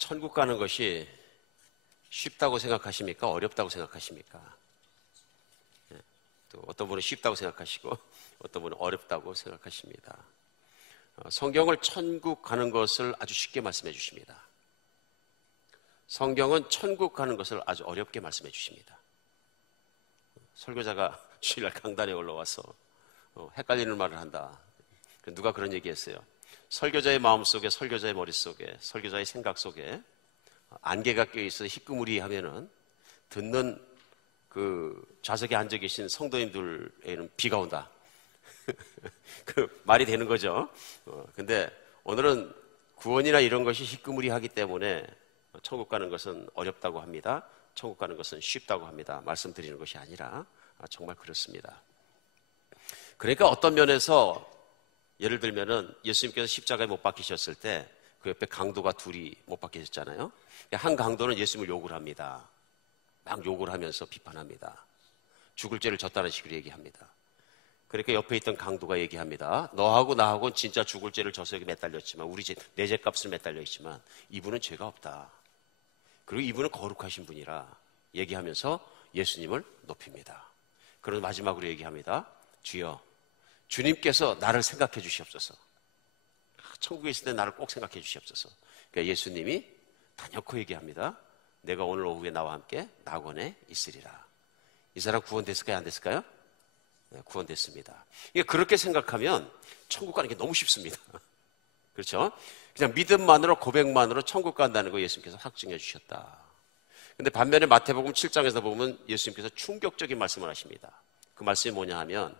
천국 가는 것이 쉽다고 생각하십니까? 어렵다고 생각하십니까? 또 어떤 분은 쉽다고 생각하시고 어떤 분은 어렵다고 생각하십니다. 성경을 천국 가는 것을 아주 쉽게 말씀해 주십니다. 성경은 천국 가는 것을 아주 어렵게 말씀해 주십니다. 설교자가 주일날 강단에 올라와서 헷갈리는 말을 한다. 누가 그런 얘기했어요? 설교자의 마음속에, 설교자의 머릿속에, 설교자의 생각 속에 안개가 껴있어 희끄무리하면은 듣는 그 좌석에 앉아 계신 성도님들에는 비가 온다. 그 말이 되는 거죠. 근데 오늘은 구원이나 이런 것이 희끄무리하기 때문에 천국 가는 것은 어렵다고 합니다. 천국 가는 것은 쉽다고 합니다. 말씀드리는 것이 아니라 정말 그렇습니다. 그러니까 어떤 면에서 예를 들면은 예수님께서 십자가에 못 박히셨을 때 그 옆에 강도가 둘이 못 박히셨잖아요. 한 강도는 예수님을 욕을 합니다. 막 욕을 하면서 비판합니다. 죽을 죄를 졌다는 식으로 얘기합니다. 그러니까 옆에 있던 강도가 얘기합니다. 너하고 나하고는 진짜 죽을 죄를 져서 여기 매달렸지만 우리 내 죄값을 매달려 있지만 이분은 죄가 없다. 그리고 이분은 거룩하신 분이라 얘기하면서 예수님을 높입니다. 그러고 마지막으로 얘기합니다. 주여, 주님께서 나를 생각해 주시옵소서. 천국에 있을 때 나를 꼭 생각해 주시옵소서. 그러니까 예수님이 단연코 얘기합니다. 내가 오늘 오후에 나와 함께 낙원에 있으리라. 이 사람 구원됐을까요? 안 됐을까요? 네, 구원됐습니다. 그러니까 그렇게 생각하면 천국 가는 게 너무 쉽습니다. 그렇죠? 그냥 믿음만으로, 고백만으로 천국 간다는 거 예수님께서 확증해 주셨다. 근데 반면에 마태복음 7장에서 보면 예수님께서 충격적인 말씀을 하십니다. 그 말씀이 뭐냐 하면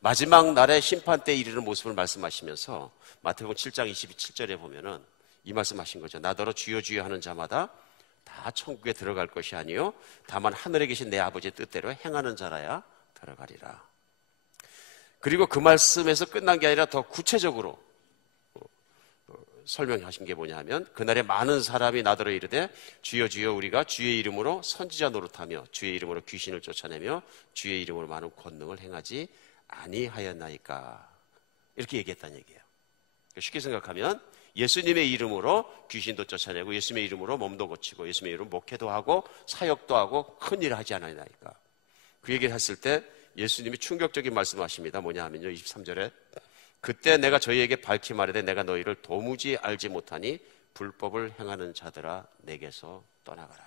마지막 날에 심판 때 이르는 모습을 말씀하시면서 마태복음 7장 27절에 보면은 이 말씀하신 거죠. 나더러 주여 주여 하는 자마다 다 천국에 들어갈 것이 아니요 다만 하늘에 계신 내 아버지의 뜻대로 행하는 자라야 들어가리라. 그리고 그 말씀에서 끝난 게 아니라 더 구체적으로 설명하신 게 뭐냐 하면 그날에 많은 사람이 나더러 이르되 주여 주여 우리가 주의 이름으로 선지자 노릇하며 주의 이름으로 귀신을 쫓아내며 주의 이름으로 많은 권능을 행하지 아니하였나이까. 이렇게 얘기했다는 얘기예요. 쉽게 생각하면 예수님의 이름으로 귀신도 쫓아내고 예수님의 이름으로 몸도 고치고 예수님의 이름으로 목회도 하고 사역도 하고 큰 일을 하지 않았나이까. 그 얘기를 했을 때 예수님이 충격적인 말씀하십니다. 뭐냐 하면요 23절에 그때 내가 저희에게 밝히 말하되 내가 너희를 도무지 알지 못하니 불법을 행하는 자들아 내게서 떠나가라.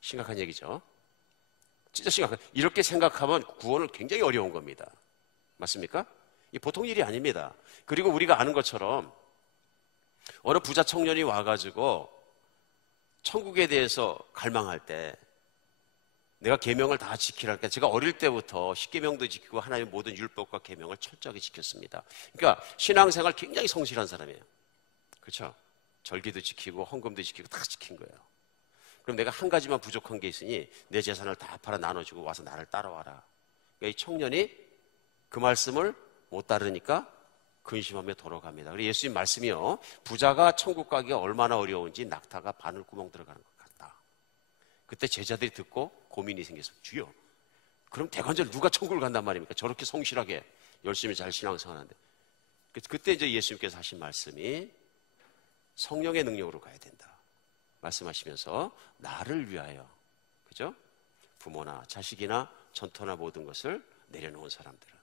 심각한 얘기죠. 진짜 심각한. 이렇게 생각하면 구원은 굉장히 어려운 겁니다. 맞습니까? 이 보통 일이 아닙니다. 그리고 우리가 아는 것처럼 어느 부자 청년이 와가지고 천국에 대해서 갈망할 때 내가 계명을 다 지키라니까 제가 어릴 때부터 십계명도 지키고 하나님의 모든 율법과 계명을 철저하게 지켰습니다. 그러니까 신앙생활 굉장히 성실한 사람이에요. 그렇죠? 절기도 지키고 헌금도 지키고 다 지킨 거예요. 그럼 내가 한 가지만 부족한 게 있으니 내 재산을 다 팔아 나눠주고 와서 나를 따라와라. 그러니까 이 청년이 그 말씀을 못 따르니까 근심하며 돌아갑니다. 그리고 예수님 말씀이요. 부자가 천국 가기가 얼마나 어려운지 낙타가 바늘구멍 들어가는 것 같다. 그때 제자들이 듣고 고민이 생겨서 주여. 그럼 대관절 누가 천국을 간단 말입니까? 저렇게 성실하게 열심히 잘 신앙생활하는데. 그때 이제 예수님께서 하신 말씀이 성령의 능력으로 가야 된다. 말씀하시면서 나를 위하여, 그죠? 부모나 자식이나 전토나 모든 것을 내려놓은 사람들은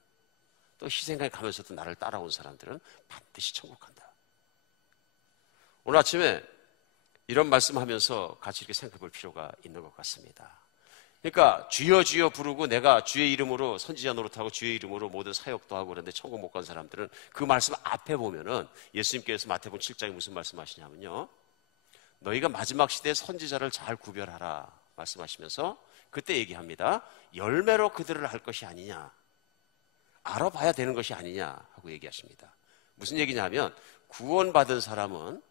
또 희생까지 가면서도 나를 따라온 사람들은 반드시 천국 간다. 오늘 아침에 이런 말씀하면서 같이 이렇게 생각해 볼 필요가 있는 것 같습니다. 그러니까 주여 주여 부르고 내가 주의 이름으로 선지자 노릇하고 주의 이름으로 모든 사역도 하고 그런데 천국 못 간 사람들은 그 말씀 앞에 보면은 예수님께서 마태복음 7장에 무슨 말씀하시냐면요. 너희가 마지막 시대에 선지자를 잘 구별하라 말씀하시면서 그때 얘기합니다. 열매로 그들을 알 것이 아니냐. 알아봐야 되는 것이 아니냐 하고 얘기하십니다. 무슨 얘기냐 하면 구원받은 사람은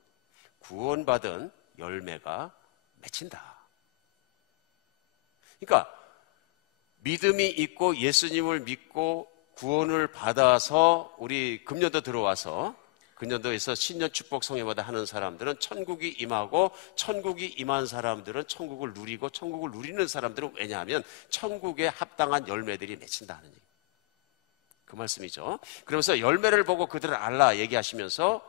구원받은 열매가 맺힌다. 그러니까 믿음이 있고 예수님을 믿고 구원을 받아서 우리 금년도 들어와서 금년도에서 신년 축복 성회마다 하는 사람들은 천국이 임하고 천국이 임한 사람들은 천국을 누리고 천국을 누리는 사람들은 왜냐하면 천국에 합당한 열매들이 맺힌다 하는 얘기. 그 말씀이죠. 그러면서 열매를 보고 그들을 알라 얘기하시면서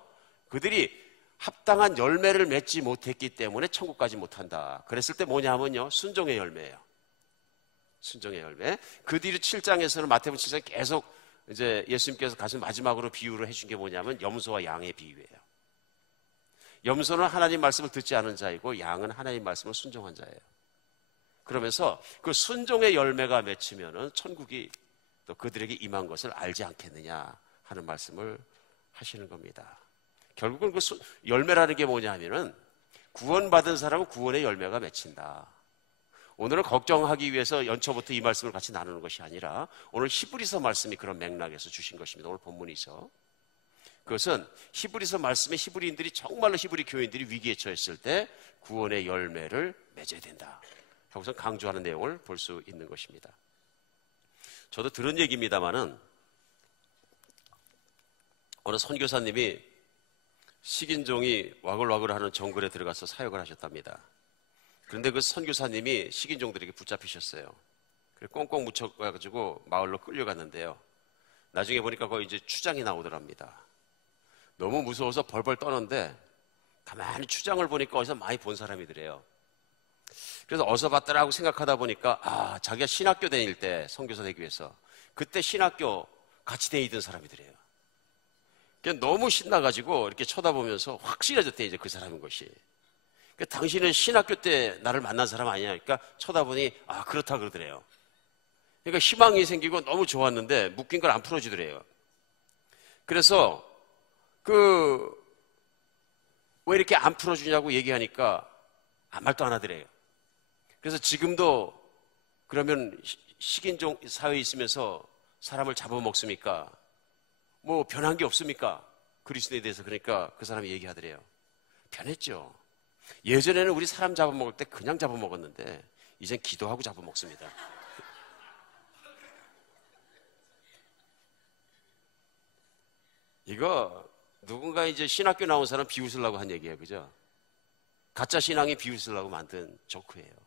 그들이 합당한 열매를 맺지 못했기 때문에 천국 가지 못한다. 그랬을 때 뭐냐면요, 순종의 열매예요. 순종의 열매. 그 뒤로 7장에서는 마태복음 7장에 계속 이제 예수님께서 가신 마지막으로 비유를 해준 게 뭐냐면 염소와 양의 비유예요. 염소는 하나님 말씀을 듣지 않은 자이고 양은 하나님 말씀을 순종한 자예요. 그러면서 그 순종의 열매가 맺히면은 천국이 또 그들에게 임한 것을 알지 않겠느냐 하는 말씀을 하시는 겁니다. 결국은 그 열매라는 게 뭐냐면은 구원받은 사람은 구원의 열매가 맺힌다. 오늘은 걱정하기 위해서 연초부터 이 말씀을 같이 나누는 것이 아니라 오늘 히브리서 말씀이 그런 맥락에서 주신 것입니다. 오늘 본문이죠. 그것은 히브리서 말씀에 히브리인들이 정말로 히브리 교인들이 위기에 처했을 때 구원의 열매를 맺어야 된다. 하고서 강조하는 내용을 볼 수 있는 것입니다. 저도 들은 얘기입니다마는 어느 선교사님이 식인종이 와글와글하는 정글에 들어가서 사역을 하셨답니다. 그런데 그 선교사님이 식인종들에게 붙잡히셨어요. 그래서 꽁꽁 묻혀가지고 마을로 끌려갔는데요. 나중에 보니까 거기 이제 추장이 나오더랍니다. 너무 무서워서 벌벌 떠는데 가만히 추장을 보니까 어디서 많이 본 사람이더래요. 그래서 어디서 봤더라고 생각하다 보니까 자기가 신학교 다닐 때 선교사 되기 위해서 그때 신학교 같이 다니던 사람이더래요. 너무 신나가지고 이렇게 쳐다보면서 확실해졌대, 이제 그 사람인 것이. 당신은 신학교 때 나를 만난 사람 아니냐. 그러니까 쳐다보니 그렇다 그러더래요. 그러니까 희망이 생기고 너무 좋았는데 묶인 걸 안 풀어주더래요. 그래서 왜 이렇게 안 풀어주냐고 얘기하니까 아무 말도 안 하더래요. 그래서 지금도 그러면 식인종 사회에 있으면서 사람을 잡아먹습니까? 뭐 변한 게 없습니까? 그리스도에 대해서. 그러니까 그 사람이 얘기하더래요. 변했죠. 예전에는 우리 사람 잡아먹을 때 그냥 잡아먹었는데 이젠 기도하고 잡아먹습니다. 이거 누군가 이제 신학교 나온 사람 비웃으려고 한 얘기예요. 그죠? 가짜 신앙이 비웃으려고 만든 조크예요.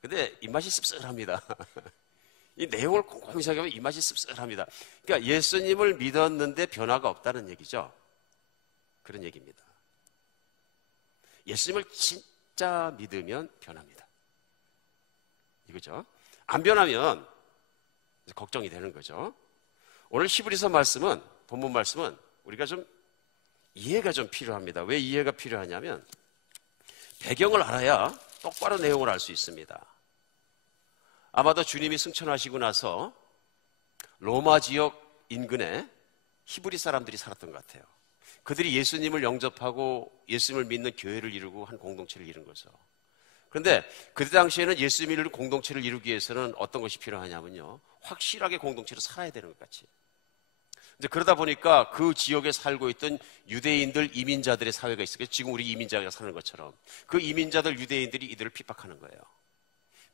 근데 입맛이 씁쓸합니다. 이 내용을 꼼꼼히 생각하면 입맛이 씁쓸합니다. 그러니까 예수님을 믿었는데 변화가 없다는 얘기죠. 그런 얘기입니다. 예수님을 진짜 믿으면 변합니다. 이거죠. 안 변하면 걱정이 되는 거죠. 오늘 히브리서 말씀은, 본문 말씀은 우리가 좀 이해가 좀 필요합니다. 왜 이해가 필요하냐면 배경을 알아야 똑바로 내용을 알 수 있습니다. 아마도 주님이 승천하시고 나서 로마 지역 인근에 히브리 사람들이 살았던 것 같아요. 그들이 예수님을 영접하고 예수님을 믿는 교회를 이루고 한 공동체를 이룬 거죠. 그런데 그때 당시에는 예수님을 공동체를 이루기 위해서는 어떤 것이 필요하냐면요, 확실하게 공동체로 살아야 되는 것 같이. 이제 그러다 보니까 그 지역에 살고 있던 유대인들, 이민자들의 사회가 있어요. 지금 우리 이민자가 사는 것처럼 그 이민자들, 유대인들이 이들을 핍박하는 거예요.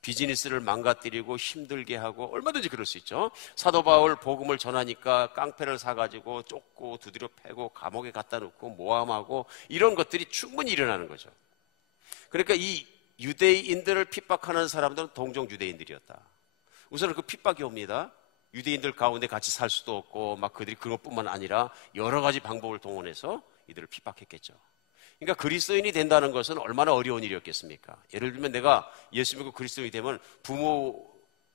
비즈니스를 망가뜨리고 힘들게 하고 얼마든지 그럴 수 있죠. 사도 바울 복음을 전하니까 깡패를 사가지고 쫓고 두드려 패고 감옥에 갖다 놓고 모함하고 이런 것들이 충분히 일어나는 거죠. 그러니까 이 유대인들을 핍박하는 사람들은 동종 유대인들이었다. 우선은 그 핍박이 옵니다. 유대인들 가운데 같이 살 수도 없고 막 그들이 그것뿐만 아니라 여러 가지 방법을 동원해서 이들을 핍박했겠죠. 그러니까 그리스도인이 된다는 것은 얼마나 어려운 일이었겠습니까? 예를 들면 내가 예수 믿고 그리스도인이 되면 부모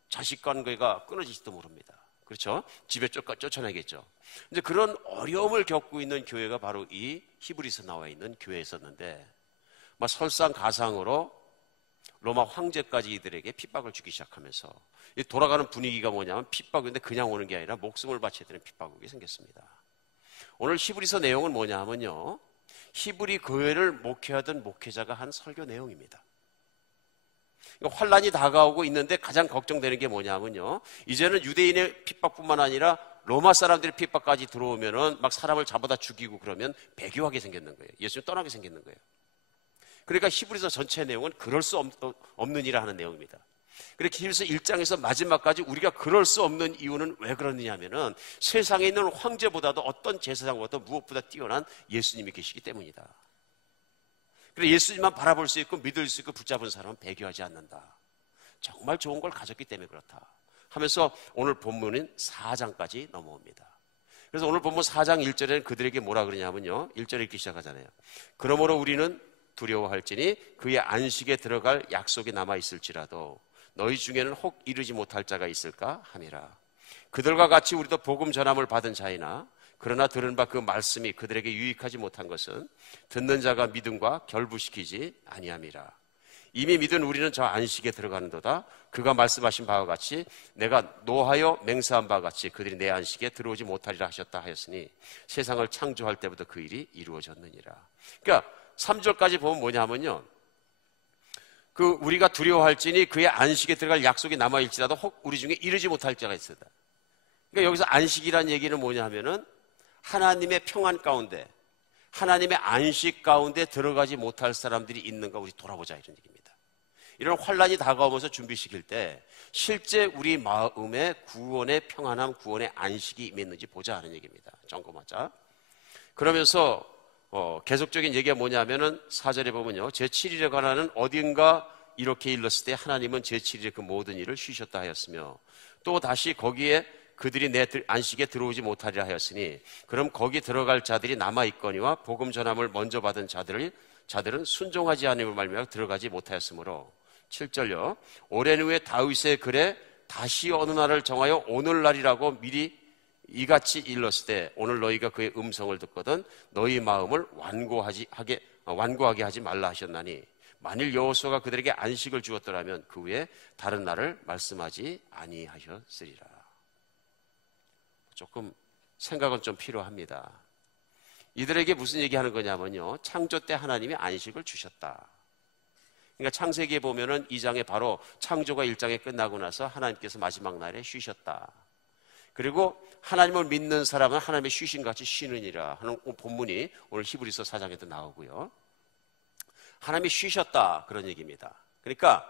자식 관계가 끊어질지도 모릅니다. 그렇죠? 집에 쫓아내겠죠. 이제 그런 어려움을 겪고 있는 교회가 바로 이 히브리서 나와 있는 교회였었는데 막 설상가상으로 로마 황제까지 이들에게 핍박을 주기 시작하면서 돌아가는 분위기가 뭐냐면 핍박인데 그냥 오는 게 아니라 목숨을 바쳐야 되는 핍박이 생겼습니다. 오늘 히브리서 내용은 뭐냐 하면요, 히브리 교회를 목회하던 목회자가 한 설교 내용입니다. 환란이 다가오고 있는데 가장 걱정되는 게 뭐냐면요, 이제는 유대인의 핍박뿐만 아니라 로마 사람들의 핍박까지 들어오면은 막 사람을 잡아다 죽이고 그러면 배교하게 생겼는 거예요. 예수님 떠나게 생겼는 거예요. 그러니까 히브리서 전체 내용은 그럴 수 없는 이라 하는 내용입니다. 그렇게 히브리서 1장에서 마지막까지 우리가 그럴 수 없는 이유는 왜 그러느냐 하면은 세상에 있는 황제보다도 어떤 제사장보다도 무엇보다 뛰어난 예수님이 계시기 때문이다. 그래서 예수님만 바라볼 수 있고 믿을 수 있고 붙잡은 사람은 배교하지 않는다. 정말 좋은 걸 가졌기 때문에 그렇다 하면서 오늘 본문은 4장까지 넘어옵니다. 그래서 오늘 본문 4장 1절에는 그들에게 뭐라 그러냐면요, 1절에 읽기 시작하잖아요. 그러므로 우리는 두려워할지니 그의 안식에 들어갈 약속이 남아있을지라도 너희 중에는 혹 이르지 못할 자가 있을까 함이라. 그들과 같이 우리도 복음 전함을 받은 자이나 그러나 들은 바 그 말씀이 그들에게 유익하지 못한 것은 듣는 자가 믿음과 결부시키지 아니함이라. 이미 믿은 우리는 저 안식에 들어가는도다. 그가 말씀하신 바와 같이 내가 노하여 맹세한 바와 같이 그들이 내 안식에 들어오지 못하리라 하셨다 하였으니 세상을 창조할 때부터 그 일이 이루어졌느니라. 그러니까 3절까지 보면 뭐냐면요, 우리가 두려워할지니 그의 안식에 들어갈 약속이 남아있지라도 혹 우리 중에 이르지 못할 자가 있으다. 그러니까 여기서 안식이라는 얘기는 뭐냐 하면은 하나님의 평안 가운데, 하나님의 안식 가운데 들어가지 못할 사람들이 있는가 우리 돌아보자, 이런 얘기입니다. 이런 환란이 다가오면서 준비시킬 때 실제 우리 마음에 구원의 평안함, 구원의 안식이 임했는지 보자 하는 얘기입니다. 점검하자. 그러면서 계속적인 얘기가 뭐냐면은 4절에 보면요, 제7일에 관한은 어딘가 이렇게 일렀을 때 하나님은 제7일에 그 모든 일을 쉬셨다 하였으며 또 다시 거기에 그들이 내 안식에 들어오지 못하리라 하였으니 그럼 거기 들어갈 자들이 남아있거니와 복음 전함을 먼저 받은 자들은 순종하지 않음을 말미암아 들어가지 못하였으므로 7절요, 오랜 후에 다윗의 글에 다시 어느 날을 정하여 오늘날이라고 미리 이같이 일렀을 때 오늘 너희가 그의 음성을 듣거든 너희 마음을 완고하게 하지 말라 하셨나니 만일 여호수아가 그들에게 안식을 주었더라면 그 후에 다른 날을 말씀하지 아니하셨으리라. 조금 생각은 좀 필요합니다. 이들에게 무슨 얘기하는 거냐면요, 창조 때 하나님이 안식을 주셨다. 그러니까 창세기에 보면은 2장에 바로 창조가 1장에 끝나고 나서 하나님께서 마지막 날에 쉬셨다. 그리고 하나님을 믿는 사람은 하나님의 쉬신같이 쉬느니라 하는 본문이 오늘 히브리서 4장에도 나오고요. 하나님이 쉬셨다, 그런 얘기입니다. 그러니까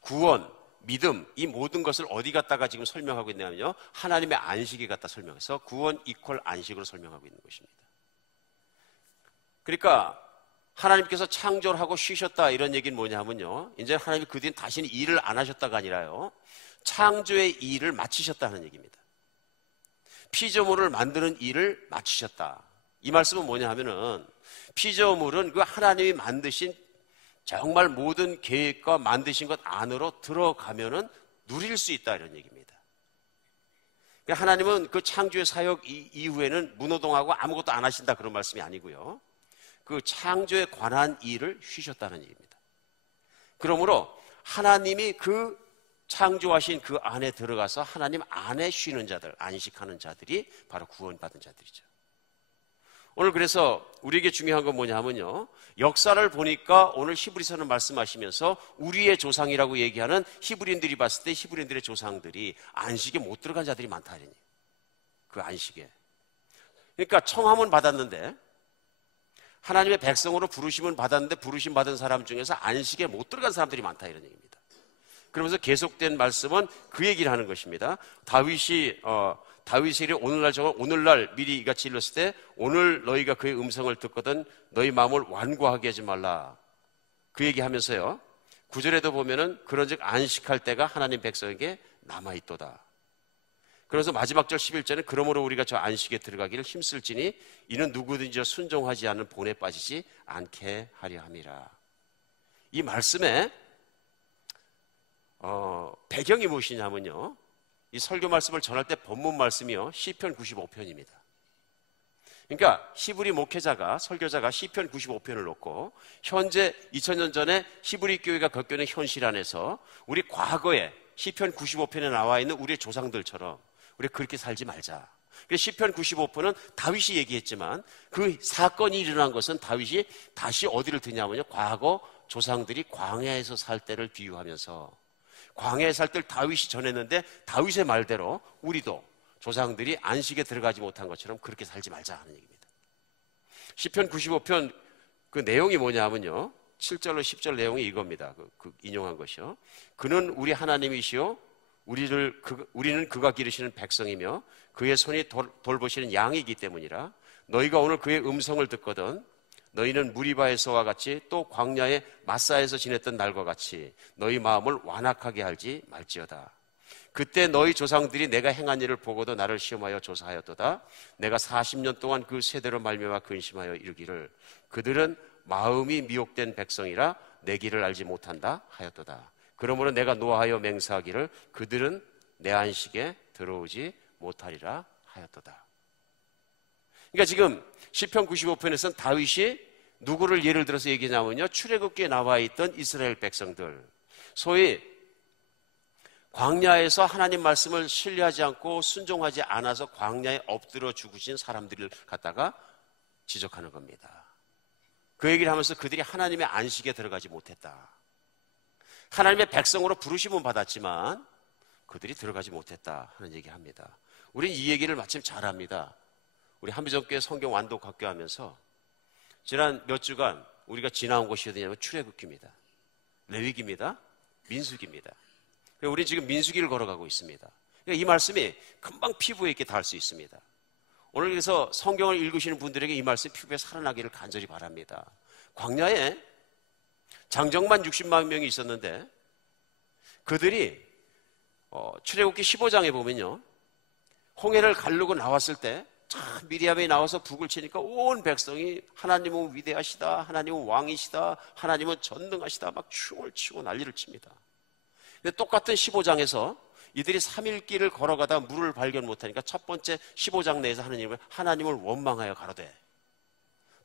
구원, 믿음, 이 모든 것을 어디 갖다가 지금 설명하고 있냐면요, 하나님의 안식에 갖다 설명해서 구원 이퀄 안식으로 설명하고 있는 것입니다. 그러니까 하나님께서 창조를 하고 쉬셨다, 이런 얘기는 뭐냐면요, 이제 하나님이 그 뒤엔 다시는 일을 안 하셨다가 아니라요, 창조의 일을 마치셨다는 얘기입니다. 피조물을 만드는 일을 마치셨다. 이 말씀은 뭐냐 하면은 피조물은 그 하나님이 만드신 정말 모든 계획과 만드신 것 안으로 들어가면은 누릴 수 있다, 이런 얘기입니다. 하나님은 그 창조의 사역 이후에는 무노동하고 아무것도 안 하신다, 그런 말씀이 아니고요, 그 창조에 관한 일을 쉬셨다는 얘기입니다. 그러므로 하나님이 그 창조하신 그 안에 들어가서 하나님 안에 쉬는 자들, 안식하는 자들이 바로 구원받은 자들이죠. 오늘 그래서 우리에게 중요한 건 뭐냐면요, 역사를 보니까 오늘 히브리서는 말씀하시면서 우리의 조상이라고 얘기하는 히브리인들이 봤을 때 히브리인들의 조상들이 안식에 못 들어간 자들이 많다, 이러니 그 안식에. 그러니까 청함은 받았는데, 하나님의 백성으로 부르심은 받았는데 부르심 받은 사람 중에서 안식에 못 들어간 사람들이 많다, 이런 얘기입니다. 그러면서 계속된 말씀은 그 얘기를 하는 것입니다. 다윗이 오늘날 미리 이같이 일렀을 때 오늘 너희가 그의 음성을 듣거든 너희 마음을 완고하게 하지 말라, 그 얘기하면서요, 9절에도 보면은 그런즉 안식할 때가 하나님 백성에게 남아있도다. 그래서 마지막 절 11절은 그러므로 우리가 저 안식에 들어가기를 힘쓸지니 이는 누구든지 순종하지 않는 본에 빠지지 않게 하려 함이라. 이 말씀에 배경이 무엇이냐면요, 이 설교 말씀을 전할 때 본문 말씀이요, 시편 95편입니다. 그러니까 히브리 목회자가, 설교자가 시편 95편을 놓고 현재 2000년 전에 히브리 교회가 겪는 현실 안에서 우리 과거에 시편 95편에 나와 있는 우리의 조상들처럼 우리 그렇게 살지 말자. 시편 95편은 다윗이 얘기했지만 그 사건이 일어난 것은 다윗이 다시 어디를 드냐면요, 과거 조상들이 광야에서 살 때를 비유하면서 광야에 살 때를 다윗이 전했는데 다윗의 말대로 우리도 조상들이 안식에 들어가지 못한 것처럼 그렇게 살지 말자 하는 얘기입니다. 시편 95편 그 내용이 뭐냐면요, 7절로 10절 내용이 이겁니다. 그 인용한 것이요. 그는 우리 하나님이시요 우리는 그가 기르시는 백성이며 그의 손이 돌보시는 양이기 때문이라. 너희가 오늘 그의 음성을 듣거든 너희는 무리바에서와 같이 또 광야의 마사에서 지냈던 날과 같이 너희 마음을 완악하게 하지 말지어다. 그때 너희 조상들이 내가 행한 일을 보고도 나를 시험하여 조사하였도다. 내가 40년 동안 그 세대로 말미암아 근심하여 이르기를 그들은 마음이 미혹된 백성이라 내 길을 알지 못한다 하였도다. 그러므로 내가 노하여 맹세하기를 그들은 내 안식에 들어오지 못하리라 하였도다. 그러니까 지금 시편 95편에서는 다윗이 누구를 예를 들어서 얘기하냐면요, 출애굽기에 나와 있던 이스라엘 백성들, 소위 광야에서 하나님 말씀을 신뢰하지 않고 순종하지 않아서 광야에 엎드려 죽으신 사람들을 갖다가 지적하는 겁니다. 그 얘기를 하면서 그들이 하나님의 안식에 들어가지 못했다. 하나님의 백성으로 부르심은 받았지만 그들이 들어가지 못했다 하는 얘기를 합니다. 우린 이 얘기를 마침 잘합니다. 우리 한비전교회 성경 완독 학교하면서 지난 몇 주간 우리가 지나온 곳이 어디냐면 출애굽기입니다. 레위기입니다. 민수기입니다. 우리 지금 민수기를 걸어가고 있습니다. 이 말씀이 금방 피부에 있게 닿을 수 있습니다. 오늘 그래서 성경을 읽으시는 분들에게 이 말씀이 피부에 살아나기를 간절히 바랍니다. 광야에 장정만 60만 명이 있었는데 그들이 출애굽기 15장에 보면요, 홍해를 가르고 나왔을 때 미리암이 나와서 북을 치니까 온 백성이 하나님은 위대하시다, 하나님은 왕이시다, 하나님은 전능하시다 막 춤을 추고 난리를 칩니다. 근데 똑같은 15장에서 이들이 3일 길을 걸어가다 물을 발견 못하니까 첫 번째 15장 내에서 하나님을 원망하여 가로되,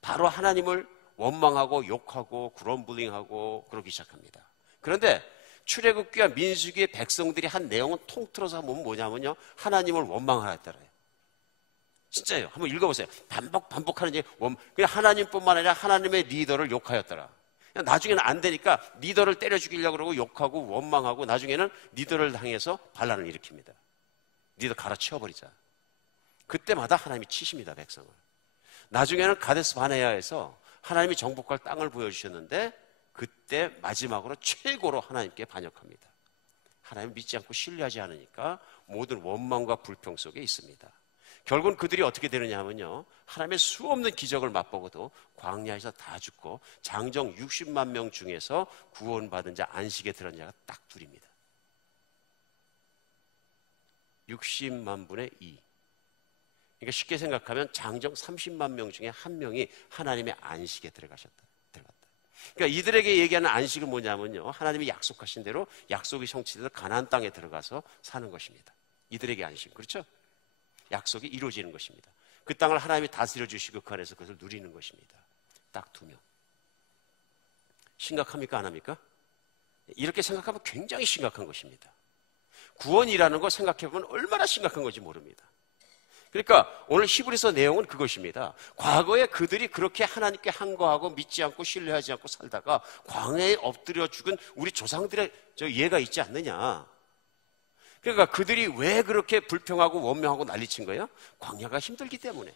바로 하나님을 원망하고 욕하고 그럼블링하고 그러기 시작합니다. 그런데 출애굽기와 민수기의 백성들이 한 내용은 통틀어서 보면 뭐냐면요, 하나님을 원망하라 했더래요. 진짜예요. 한번 읽어보세요. 반복하는 얘기. 그냥 하나님뿐만 아니라 하나님의 리더를 욕하였더라. 나중에는 안 되니까 리더를 때려 죽이려고 그러고 욕하고 원망하고 나중에는 리더를 향해서 반란을 일으킵니다. 리더 갈아치워버리자. 그때마다 하나님이 치십니다, 백성을. 나중에는 가데스 바네아에서 하나님이 정복할 땅을 보여주셨는데 그때 마지막으로 최고로 하나님께 반역합니다. 하나님 믿지 않고 신뢰하지 않으니까 모든 원망과 불평 속에 있습니다. 결국은 그들이 어떻게 되느냐 하면요, 하나님의 수없는 기적을 맛보고도 광야에서 다 죽고 장정 60만 명 중에서 구원받은 자, 안식에 들어간 자가 딱 둘입니다. 60만 분의 2. 그러니까 쉽게 생각하면 장정 30만 명 중에 한 명이 하나님의 안식에 들어갔다. 그러니까 이들에게 얘기하는 안식은 뭐냐면요, 하나님이 약속하신 대로 약속이 성취돼서 가나안 땅에 들어가서 사는 것입니다. 이들에게 안식, 그렇죠? 약속이 이루어지는 것입니다. 그 땅을 하나님이 다스려 주시고 그 안에서 그것을 누리는 것입니다. 딱 2명. 심각합니까, 안 합니까? 이렇게 생각하면 굉장히 심각한 것입니다. 구원이라는 거 생각해보면 얼마나 심각한 건지 모릅니다. 그러니까 오늘 히브리서 내용은 그것입니다. 과거에 그들이 그렇게 하나님께 항거하고 믿지 않고 신뢰하지 않고 살다가 광야에 엎드려 죽은 우리 조상들의 예가 있지 않느냐. 그러니까 그들이 왜 그렇게 불평하고 원망하고 난리친 거예요? 광야가 힘들기 때문에.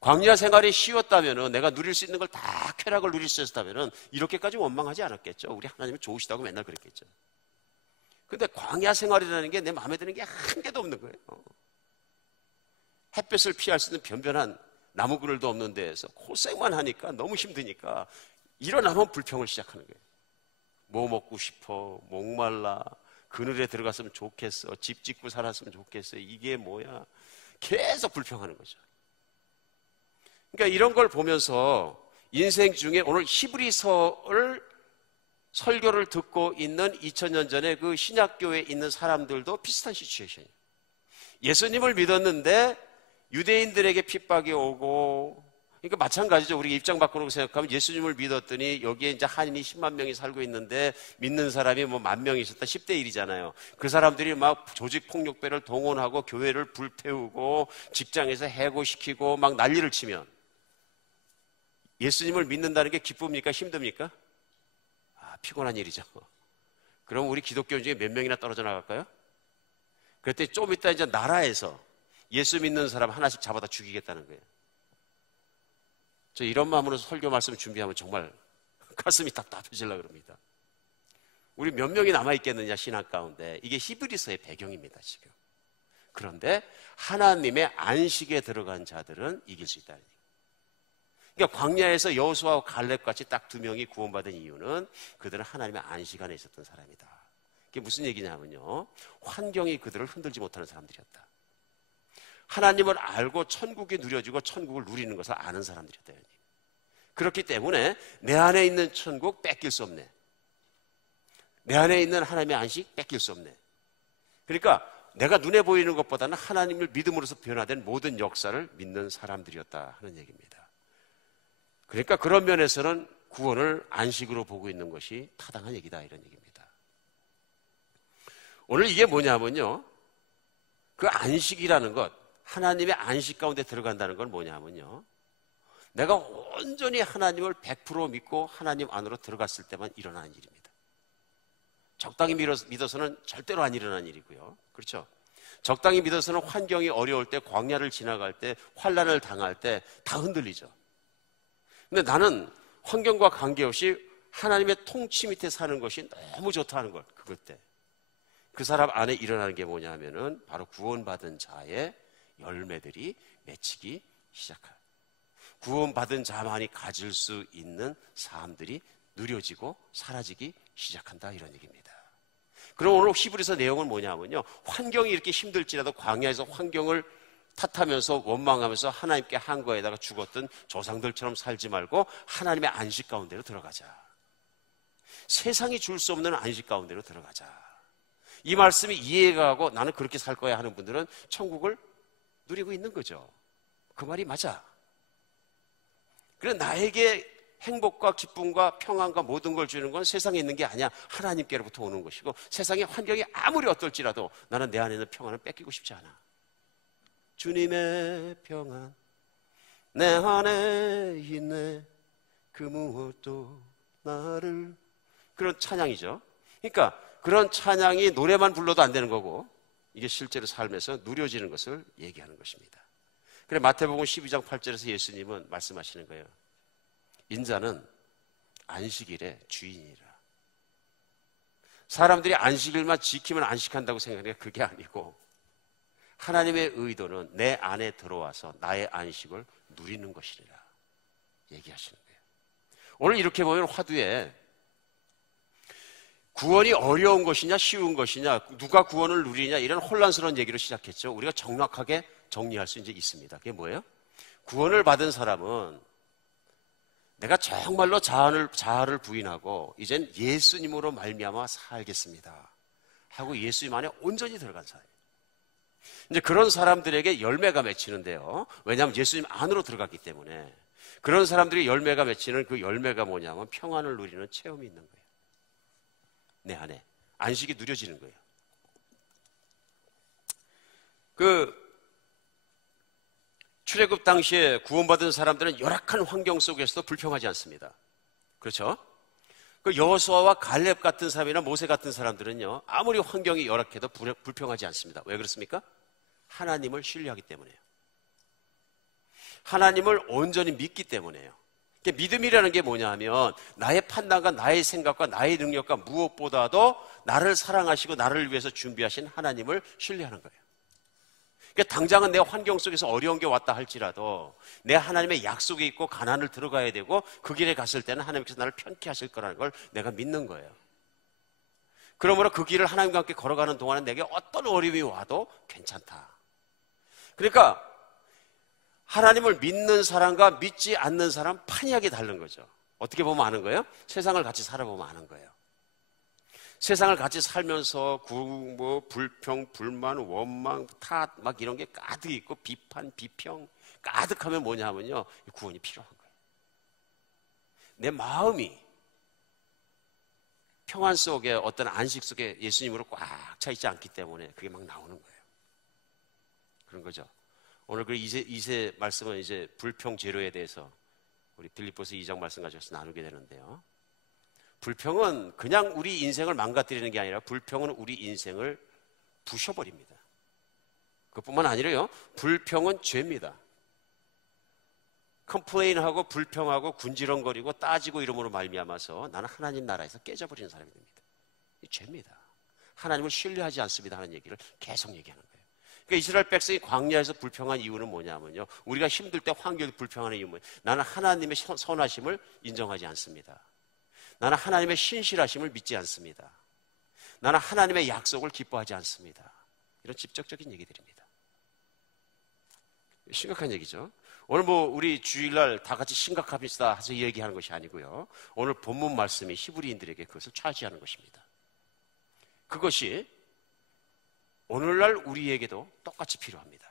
광야 생활이 쉬웠다면, 내가 누릴 수 있는 걸 다 쾌락을 누릴 수 있었다면 이렇게까지 원망하지 않았겠죠. 우리 하나님은 좋으시다고 맨날 그랬겠죠. 근데 광야 생활이라는 게 내 마음에 드는 게 한 개도 없는 거예요. 햇볕을 피할 수 있는 변변한 나무 그늘도 없는 데에서 고생만 하니까 너무 힘드니까 일어나면 불평을 시작하는 거예요. 뭐 먹고 싶어, 목말라, 그늘에 들어갔으면 좋겠어, 집 짓고 살았으면 좋겠어, 이게 뭐야, 계속 불평하는 거죠. 그러니까 이런 걸 보면서 인생 중에 오늘 히브리서를 설교를 듣고 있는 2000년 전에 그 신약교회에 있는 사람들도 비슷한 시츄에이션이에요. 예수님을 믿었는데 유대인들에게 핍박이 오고, 그러니까 마찬가지죠. 우리 입장 바꾸는 생각하면 예수님을 믿었더니 여기에 이제 한인이 10만 명이 살고 있는데 믿는 사람이 뭐 10,000명이 있었다. 10대 1이잖아요. 그 사람들이 막 조직폭력배를 동원하고 교회를 불태우고 직장에서 해고시키고 막 난리를 치면 예수님을 믿는다는 게 기쁩니까? 힘듭니까? 피곤한 일이죠. 그럼 우리 기독교 중에 몇 명이나 떨어져 나갈까요? 그때 좀 이따 이제 나라에서 예수 믿는 사람 하나씩 잡아다 죽이겠다는 거예요. 저 이런 마음으로 설교 말씀 준비하면 정말 가슴이 답답해지려고 그럽니다. 우리 몇 명이 남아있겠느냐, 신앙 가운데. 이게 히브리서의 배경입니다, 지금. 그런데 하나님의 안식에 들어간 자들은 이길 수 있다는 얘기예요. 그러니까 광야에서 여호수아와 갈렙같이 딱 2명이 구원받은 이유는 그들은 하나님의 안식 안에 있었던 사람이다. 그게 무슨 얘기냐면요, 환경이 그들을 흔들지 못하는 사람들이었다. 하나님을 알고 천국이 누려지고 천국을 누리는 것을 아는 사람들이었다. 그렇기 때문에 내 안에 있는 천국 뺏길 수 없네. 내 안에 있는 하나님의 안식 뺏길 수 없네. 그러니까 내가 눈에 보이는 것보다는 하나님을 믿음으로써 변화된 모든 역사를 믿는 사람들이었다 하는 얘기입니다. 그러니까 그런 면에서는 구원을 안식으로 보고 있는 것이 타당한 얘기다 이런 얘기입니다. 오늘 이게 뭐냐면요, 그 안식이라는 것, 하나님의 안식 가운데 들어간다는 건 뭐냐면요, 내가 온전히 하나님을 100% 믿고 하나님 안으로 들어갔을 때만 일어나는 일입니다. 적당히 믿어서는 절대로 안 일어나는 일이고요. 그렇죠? 적당히 믿어서는 환경이 어려울 때, 광야를 지나갈 때, 환난을 당할 때 다 흔들리죠. 근데 나는 환경과 관계없이 하나님의 통치 밑에 사는 것이 너무 좋다는 걸, 그것 때 그 사람 안에 일어나는 게 뭐냐면은 바로 구원받은 자의 열매들이 맺히기 시작해요. 구원받은 자만이 가질 수 있는 삶들이 누려지고 사라지기 시작한다 이런 얘기입니다. 그럼 오늘 히브리서 내용은 뭐냐면요, 환경이 이렇게 힘들지라도 광야에서 환경을 탓하면서 원망하면서 하나님께 한 거에다가 죽었던 조상들처럼 살지 말고 하나님의 안식 가운데로 들어가자. 세상이 줄 수 없는 안식 가운데로 들어가자. 이 말씀이 이해가 가고 나는 그렇게 살 거야 하는 분들은 천국을 누리고 있는 거죠. 그 말이 맞아. 그래, 나에게 행복과 기쁨과 평안과 모든 걸 주는 건 세상에 있는 게 아니야. 하나님께로부터 오는 것이고, 세상의 환경이 아무리 어떨지라도 나는 내 안에 있는 평안을 뺏기고 싶지 않아. 주님의 평안 내 안에 있네, 그 무엇도 나를, 그런 찬양이죠. 그러니까 그런 찬양이 노래만 불러도 안 되는 거고, 이게 실제로 삶에서 누려지는 것을 얘기하는 것입니다. 그래, 마태복음 12장 8절에서 예수님은 말씀하시는 거예요. 인자는 안식일의 주인이라. 사람들이 안식일만 지키면 안식한다고 생각하니까 그게 아니고, 하나님의 의도는 내 안에 들어와서 나의 안식을 누리는 것이라 얘기하시는 거예요. 오늘 이렇게 보면 화두에 구원이 어려운 것이냐 쉬운 것이냐, 누가 구원을 누리냐, 이런 혼란스러운 얘기로 시작했죠. 우리가 정확하게 정리할 수 이제 있습니다. 그게 뭐예요? 구원을 받은 사람은 내가 정말로 자아를 부인하고 이젠 예수님으로 말미암아 살겠습니다 하고 예수님 안에 온전히 들어간 사람. 이제 그런 사람들에게 열매가 맺히는데요. 왜냐하면 예수님 안으로 들어갔기 때문에. 그런 사람들이 열매가 맺히는 그 열매가 뭐냐면 평안을 누리는 체험이 있는 거예요. 내 안에 안식이 누려지는 거예요. 출애굽 당시에 구원받은 사람들은 열악한 환경 속에서도 불평하지 않습니다. 그렇죠? 그 여호수아와 갈렙 같은 사람이나 모세 같은 사람들은요, 아무리 환경이 열악해도 불평하지 않습니다. 왜 그렇습니까? 하나님을 신뢰하기 때문에요. 하나님을 온전히 믿기 때문에요. 믿음이라는 게 뭐냐 하면 나의 판단과 나의 생각과 나의 능력과 무엇보다도 나를 사랑하시고 나를 위해서 준비하신 하나님을 신뢰하는 거예요. 그러니까 당장은 내 환경 속에서 어려운 게 왔다 할지라도 내 하나님의 약속이 있고 가난을 들어가야 되고 그 길에 갔을 때는 하나님께서 나를 편케 하실 거라는 걸 내가 믿는 거예요. 그러므로 그 길을 하나님과 함께 걸어가는 동안은 내게 어떤 어려움이 와도 괜찮다. 그러니까 하나님을 믿는 사람과 믿지 않는 사람 판이하게 다른 거죠. 어떻게 보면 아는 거예요? 세상을 같이 살아보면 아는 거예요. 세상을 같이 살면서 불평, 불만, 원망, 탓 막 이런 게 가득 있고 비판, 비평 가득하면 뭐냐면요, 구원이 필요한 거예요. 내 마음이 평안 속에 어떤 안식 속에 예수님으로 꽉 차 있지 않기 때문에 그게 막 나오는 거예요. 그런 거죠. 오늘 그 2세 말씀은 이제 불평 제로에 대해서 우리 빌립보서 2장 말씀 가져서 나누게 되는데요. 불평은 그냥 우리 인생을 망가뜨리는 게 아니라 불평은 우리 인생을 부셔버립니다. 그것뿐만 아니라요, 불평은 죄입니다. 컴플레인하고 불평하고 군지렁거리고 따지고 이름으로 말미암아서 나는 하나님 나라에서 깨져버리는 사람이 됩니다. 이 죄입니다. 하나님을 신뢰하지 않습니다 하는 얘기를 계속 얘기하는 거예요. 그러니까 이스라엘 백성이 광야에서 불평한 이유는 뭐냐면요, 우리가 힘들 때 환경에서 불평하는 이유는 뭐예요? 나는 하나님의 선하심을 인정하지 않습니다. 나는 하나님의 신실하심을 믿지 않습니다. 나는 하나님의 약속을 기뻐하지 않습니다. 이런 직접적인 얘기들입니다. 심각한 얘기죠. 오늘 우리 주일날 다 같이 심각합시다 해서 얘기하는 것이 아니고요. 오늘 본문 말씀이 히브리인들에게 그것을 차지하는 것입니다. 그것이 오늘날 우리에게도 똑같이 필요합니다.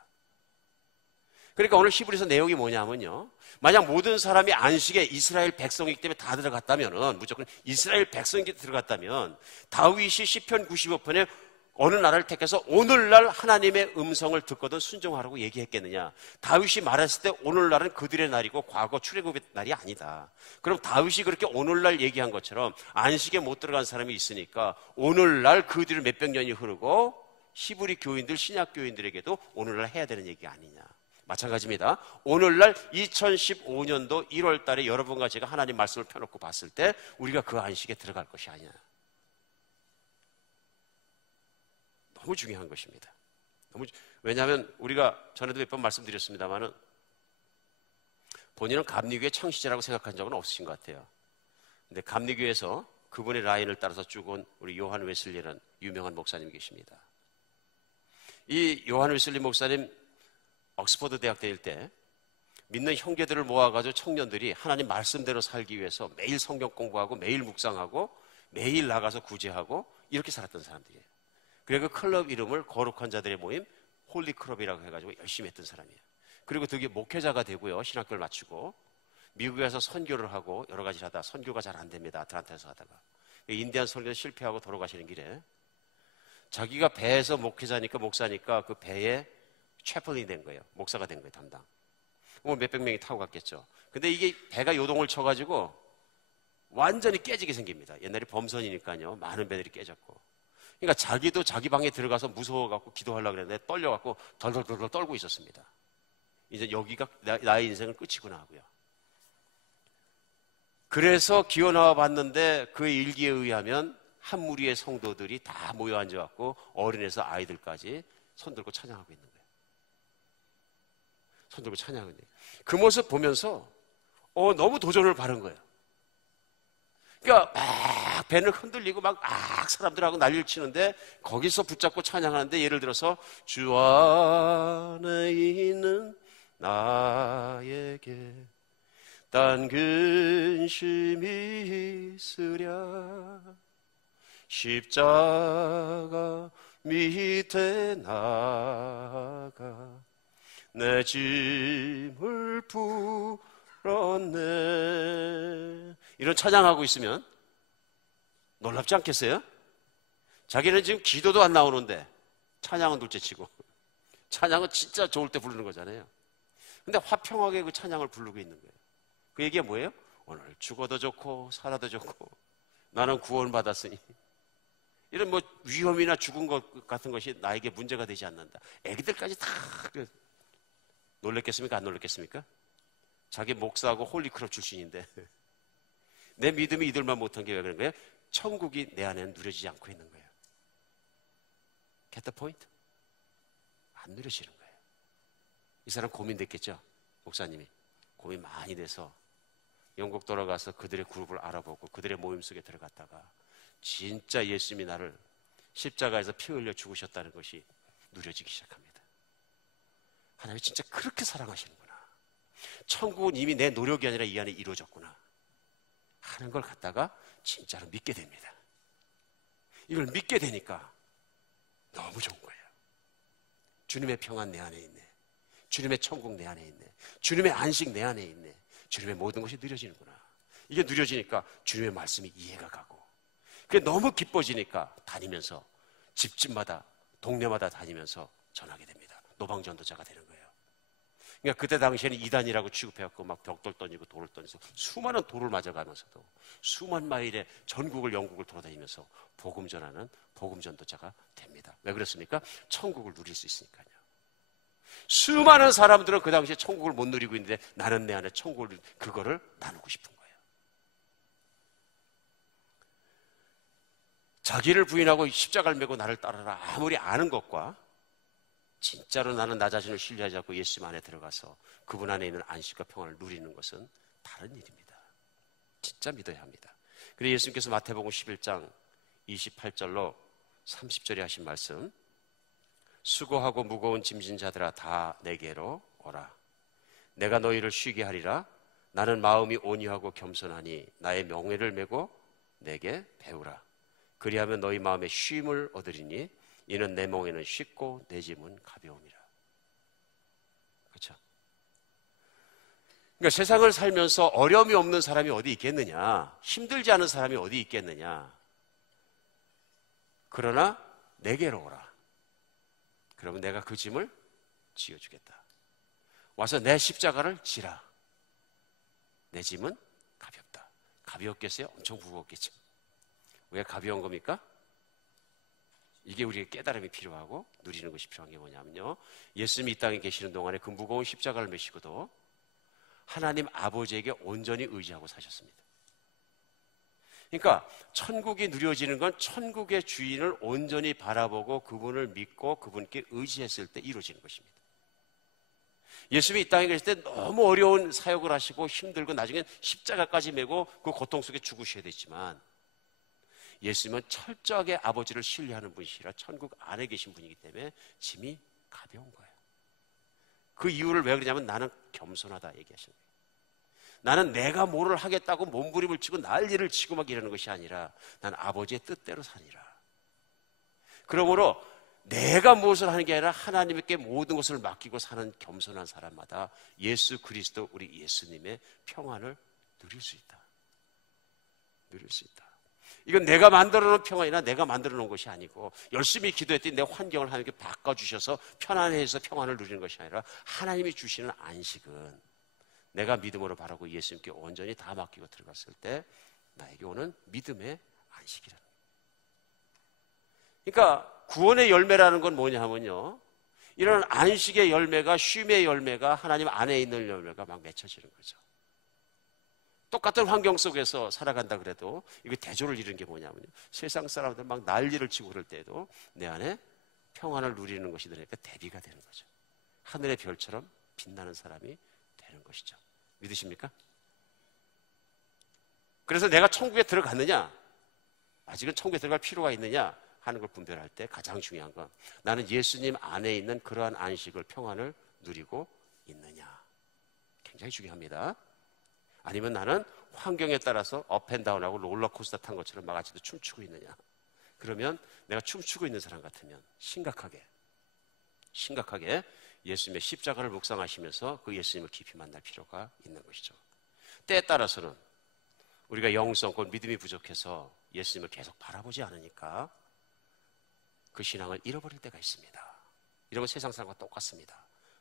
그러니까 오늘 히브리서 내용이 뭐냐면요. 만약 모든 사람이 안식에 이스라엘 백성이기 때문에 다 들어갔다면은, 무조건 이스라엘 백성이 들어갔다면, 다윗이 시편 95편에 어느 나라를 택해서 오늘날 하나님의 음성을 듣거든 순종하라고 얘기했겠느냐? 다윗이 말했을 때 오늘날은 그들의 날이고 과거 출애굽의 날이 아니다. 그럼 다윗이 그렇게 오늘날 얘기한 것처럼 안식에 못 들어간 사람이 있으니까 오늘날 그들의 몇백 년이 흐르고 히브리 교인들, 신약 교인들에게도 오늘날 해야 되는 얘기 아니냐? 마찬가지입니다. 오늘날 2015년도 1월 달에 여러분과 제가 하나님 말씀을 펴놓고 봤을 때 우리가 그 안식에 들어갈 것이 아니냐? 너무 중요한 것입니다. 왜냐하면 우리가 전에도 몇 번 말씀드렸습니다만은 본인은 감리교의 창시자라고 생각한 적은 없으신 것 같아요. 근데 감리교에서 그분의 라인을 따라서 쭉 온 우리 요한 웨슬리라는 유명한 목사님 계십니다. 이 요한 웨슬리 목사님 옥스퍼드 대학 다닐 때 믿는 형제들을 모아가지고 청년들이 하나님 말씀대로 살기 위해서 매일 성경 공부하고 매일 묵상하고 매일 나가서 구제하고 이렇게 살았던 사람들이에요. 그리고 그 클럽 이름을 거룩한 자들의 모임 홀리클럽이라고 해가지고 열심히 했던 사람이에요. 그리고 되게 목회자가 되고요. 신학교를 마치고 미국에서 선교를 하고 여러 가지 하다 선교가 잘 안 됩니다. 아틀란타에서 하다가 인디안 선교 실패하고 돌아가시는 길에 자기가 배에서 목회자니까 목사니까 그 배에 채플이 된 거예요. 목사가 된 거예요. 담당. 몇백 명이 타고 갔겠죠. 근데 이게 배가 요동을 쳐가지고 완전히 깨지게 생깁니다. 옛날에 범선이니까요. 많은 배들이 깨졌고. 그러니까 자기도 자기 방에 들어가서 무서워갖고 기도하려고 그랬는데 떨려갖고 덜덜덜 떨고 있었습니다. 이제 여기가 나의 인생은 끝이구나 하고요. 그래서 기어 나와 봤는데 그의 일기에 의하면 한 무리의 성도들이 다 모여 앉아갖고 어린애에서 아이들까지 손들고 찬양하고 있는 거예요. 손들고 찬양하고 있는 거예요. 그 모습 보면서 너무 도전을 바른 거예요. 그러니까 막 배는 흔들리고 막 사람들하고 난리를 치는데 거기서 붙잡고 찬양하는데 예를 들어서 주 안에 있는 나에게 딴 근심이 있으랴 십자가 밑에 나가 내 짐을 풀었네. 이런 찬양하고 있으면 놀랍지 않겠어요? 자기는 지금 기도도 안 나오는데 찬양은 둘째치고 찬양은 진짜 좋을 때 부르는 거잖아요. 근데 화평하게 그 찬양을 부르고 있는 거예요. 그 얘기가 뭐예요? 오늘 죽어도 좋고 살아도 좋고 나는 구원받았으니 이런 위험이나 죽은 것 같은 것이 나에게 문제가 되지 않는다. 애기들까지 다 놀랬겠습니까? 안 놀랬겠습니까? 자기 목사하고 홀리클럽 출신인데 내 믿음이 이들만 못한 게 왜 그런 거예요? 천국이 내 안에는 누려지지 않고 있는 거예요. Get the point? 안 누려지는 거예요. 이 사람 고민됐겠죠? 목사님이 고민 많이 돼서 영국 돌아가서 그들의 그룹을 알아보고 그들의 모임 속에 들어갔다가 진짜 예수님이 나를 십자가에서 피 흘려 죽으셨다는 것이 누려지기 시작합니다. 하나님이 진짜 그렇게 사랑하시는구나. 천국은 이미 내 노력이 아니라 이 안에 이루어졌구나 하는 걸 갖다가 진짜로 믿게 됩니다. 이걸 믿게 되니까 너무 좋은 거예요. 주님의 평안 내 안에 있네. 주님의 천국 내 안에 있네. 주님의 안식 내 안에 있네. 주님의 모든 것이 누려지는구나. 이게 누려지니까 주님의 말씀이 이해가 가고 그게 너무 기뻐지니까 다니면서 집집마다 동네마다 다니면서 전하게 됩니다. 노방전도자가 되는 거예요. 그러니까 그때 당시에는 이단이라고 취급해갖고 막 벽돌 던지고 돌을 던져서 수많은 돌을 맞아가면서도 수만 마일의 전국을 영국을 돌아다니면서 복음 전하는 복음 전도자가 됩니다. 왜 그렇습니까? 천국을 누릴 수 있으니까요. 수많은 사람들은 그 당시에 천국을 못 누리고 있는데 나는 내 안에 천국을 그거를 나누고 싶은 거예요. 자기를 부인하고 십자가를 메고 나를 따르라 아무리 아는 것과 진짜로 나는 나 자신을 신뢰하지 않고 예수님 안에 들어가서 그분 안에 있는 안식과 평안을 누리는 것은 다른 일입니다. 진짜 믿어야 합니다. 그래서 예수님께서 마태복음 11장 28절로 30절에 하신 말씀, 수고하고 무거운 짐진 자들아 다 내게로 오라. 내가 너희를 쉬게 하리라. 나는 마음이 온유하고 겸손하니 나의 명예를 메고 내게 배우라. 그리하면 너희 마음에 쉼을 얻으리니 이는 내 멍에는 쉽고 내 짐은 가벼움이라. 그렇죠? 그러니까 세상을 살면서 어려움이 없는 사람이 어디 있겠느냐? 힘들지 않은 사람이 어디 있겠느냐? 그러나 내게로 오라. 그러면 내가 그 짐을 지어주겠다. 와서 내 십자가를 지라. 내 짐은 가볍다. 가볍겠어요? 엄청 무겁겠죠. 왜 가벼운 겁니까? 이게 우리의 깨달음이 필요하고 누리는 것이 필요한 게 뭐냐면요, 예수님이 이 땅에 계시는 동안에 그 무거운 십자가를 메시고도 하나님 아버지에게 온전히 의지하고 사셨습니다. 그러니까 천국이 누려지는 건 천국의 주인을 온전히 바라보고 그분을 믿고 그분께 의지했을 때 이루어지는 것입니다. 예수님이 이 땅에 계실 때 너무 어려운 사역을 하시고 힘들고 나중엔 십자가까지 메고 그 고통 속에 죽으셔야 됐지만, 예수님은 철저하게 아버지를 신뢰하는 분이시라 천국 안에 계신 분이기 때문에 짐이 가벼운 거예요. 그 이유를 왜 그러냐면 나는 겸손하다 얘기하시는 거예요. 나는 내가 뭐를 하겠다고 몸부림을 치고 난리를 치고 막 이러는 것이 아니라 난 아버지의 뜻대로 사니라. 그러므로 내가 무엇을 하는 게 아니라 하나님께 모든 것을 맡기고 사는 겸손한 사람마다 예수 그리스도 우리 예수님의 평안을 누릴 수 있다. 누릴 수 있다. 이건 내가 만들어 놓은 평안이나 내가 만들어 놓은 것이 아니고 열심히 기도했더니 내 환경을 하나님께 바꿔주셔서 편안해서 평안을 누리는 것이 아니라 하나님이 주시는 안식은 내가 믿음으로 바라고 예수님께 온전히 다 맡기고 들어갔을 때 나에게 오는 믿음의 안식이라는 거예요. 그러니까 구원의 열매라는 건 뭐냐 하면요, 이런 안식의 열매가, 쉼의 열매가 하나님 안에 있는 열매가 막 맺혀지는 거죠. 똑같은 환경 속에서 살아간다 그래도 이게 대조를 이루는 게 뭐냐면요, 세상 사람들 막 난리를 치고 그럴 때도 내 안에 평안을 누리는 것이 되니까 대비가 되는 거죠. 하늘의 별처럼 빛나는 사람이 되는 것이죠. 믿으십니까? 그래서 내가 천국에 들어갔느냐, 아직은 천국에 들어갈 필요가 있느냐 하는 걸 분별할 때 가장 중요한 건 나는 예수님 안에 있는 그러한 안식을, 평안을 누리고 있느냐. 굉장히 중요합니다. 아니면 나는 환경에 따라서 업앤다운하고 롤러코스터 탄 것처럼 막 아직도 춤추고 있느냐. 그러면 내가 춤추고 있는 사람 같으면 심각하게 예수님의 십자가를 묵상하시면서 그 예수님을 깊이 만날 필요가 있는 것이죠. 때에 따라서는 우리가 영성권, 믿음이 부족해서 예수님을 계속 바라보지 않으니까 그 신앙을 잃어버릴 때가 있습니다. 이런 건 세상 사람과 똑같습니다.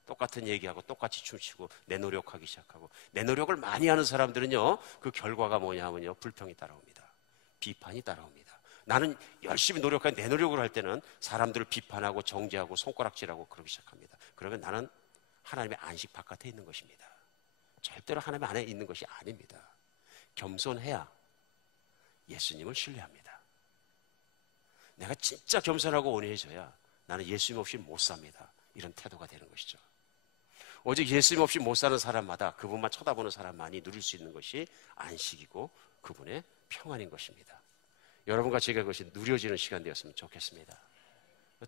똑같은 얘기하고 똑같이 춤추고 내 노력하기 시작하고, 내 노력을 많이 하는 사람들은요, 그 결과가 뭐냐 하면요, 불평이 따라옵니다. 비판이 따라옵니다. 나는 열심히 노력하는 내 노력을 할 때는 사람들을 비판하고 정죄하고 손가락질하고 그러기 시작합니다. 그러면 나는 하나님의 안식 바깥에 있는 것입니다. 절대로 하나님 안에 있는 것이 아닙니다. 겸손해야 예수님을 신뢰합니다. 내가 진짜 겸손하고 온유해져야 나는 예수님 없이 못 삽니다. 이런 태도가 되는 것이죠. 오직 예수님 없이 못 사는 사람마다, 그분만 쳐다보는 사람만이 누릴 수 있는 것이 안식이고 그분의 평안인 것입니다. 여러분과 제가 그것이 누려지는 시간 되었으면 좋겠습니다.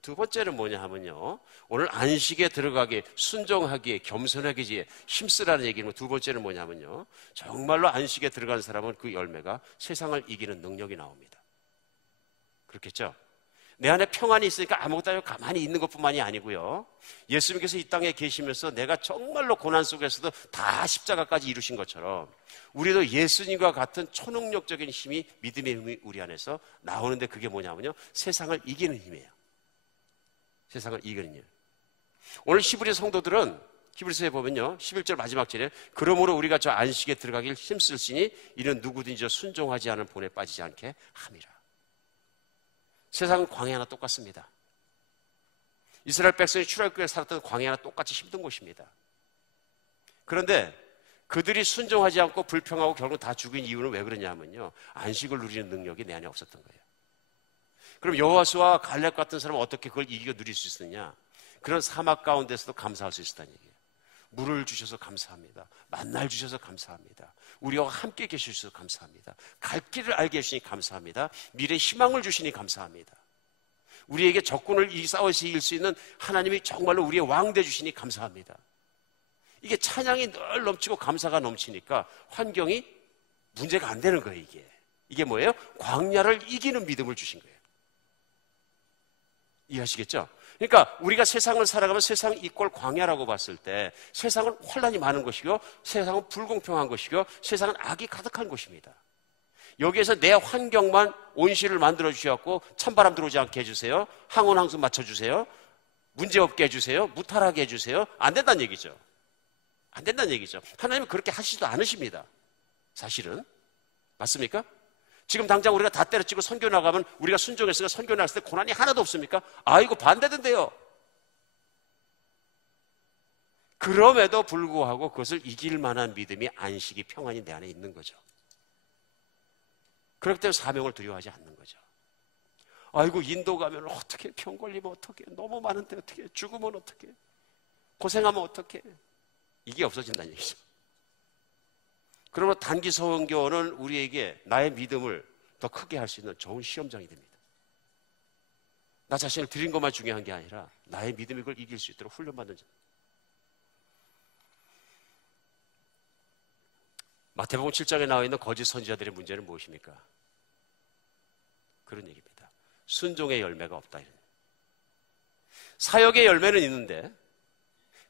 두 번째는 뭐냐 하면요, 오늘 안식에 들어가기에, 순종하기에, 겸손하기에 힘쓰라는 얘기는, 두 번째는 뭐냐 하면요, 정말로 안식에 들어간 사람은 그 열매가 세상을 이기는 능력이 나옵니다. 그렇겠죠? 내 안에 평안이 있으니까 아무것도 아니고 가만히 있는 것뿐만이 아니고요, 예수님께서 이 땅에 계시면서 내가 정말로 고난 속에서도 다 십자가까지 이루신 것처럼 우리도 예수님과 같은 초능력적인 힘이, 믿음의 힘이 우리 안에서 나오는데, 그게 뭐냐면요, 세상을 이기는 힘이에요. 세상을 이기는 힘. 오늘 히브리 성도들은 히브리서에 보면요, 11절 마지막 절에 그러므로 우리가 저 안식에 들어가길 힘쓸지니 이는 누구든지 저 순종하지 않은 본에 빠지지 않게 함이라. 세상은 광야나 똑같습니다. 이스라엘 백성이 출애굽에 살았던 광야나 똑같이 힘든 곳입니다. 그런데 그들이 순종하지 않고 불평하고 결국 다 죽인 이유는 왜 그러냐면요, 안식을 누리는 능력이 내 안에 없었던 거예요. 그럼 여호수아와 갈렙 같은 사람은 어떻게 그걸 이겨 누릴 수 있었느냐? 그런 사막 가운데서도 감사할 수 있었다는 얘기예요. 물을 주셔서 감사합니다. 만나를 주셔서 감사합니다. 우리와 함께 계셔서 감사합니다. 갈 길을 알게 해주시니 감사합니다. 미래의 희망을 주시니 감사합니다. 우리에게 적군을 싸워서 이길 수 있는 하나님이 정말로 우리의 왕 되주시니 감사합니다. 이게 찬양이 늘 넘치고 감사가 넘치니까 환경이 문제가 안 되는 거예요. 이게 뭐예요? 광야를 이기는 믿음을 주신 거예요. 이해하시겠죠? 그러니까 우리가 세상을 살아가면 세상 이꼴 광야라고 봤을 때 세상은 혼란이 많은 것이고 세상은 불공평한 것이고 세상은 악이 가득한 것입니다. 여기에서 내 환경만 온실을 만들어 주셔갖고 찬바람 들어오지 않게 해주세요. 항온 항수 맞춰주세요. 문제없게 해주세요. 무탈하게 해주세요. 안 된다는 얘기죠. 안 된다는 얘기죠. 하나님은 그렇게 하시지도 않으십니다. 사실은. 맞습니까? 지금 당장 우리가 다 때려치고 선교 나가면 우리가 순종했으니까 선교 나갔을 때 고난이 하나도 없습니까? 아이고 반대된대요. 그럼에도 불구하고 그것을 이길 만한 믿음이, 안식이, 평안이 내 안에 있는 거죠. 그렇기 때문에 사명을 두려워하지 않는 거죠. 아이고 인도 가면 어떻게, 병 걸리면 어떻게, 너무 많은데 어떻게, 죽으면 어떻게, 고생하면 어떻게, 이게 없어진다는 얘기죠. 그러면 단기 선교는 우리에게 나의 믿음을 더 크게 할 수 있는 좋은 시험장이 됩니다. 나 자신을 드린 것만 중요한 게 아니라 나의 믿음이 그걸 이길 수 있도록 훈련받는 자. 마태복음 7장에 나와 있는 거짓 선지자들의 문제는 무엇입니까? 그런 얘기입니다. 순종의 열매가 없다. 사역의 열매는 있는데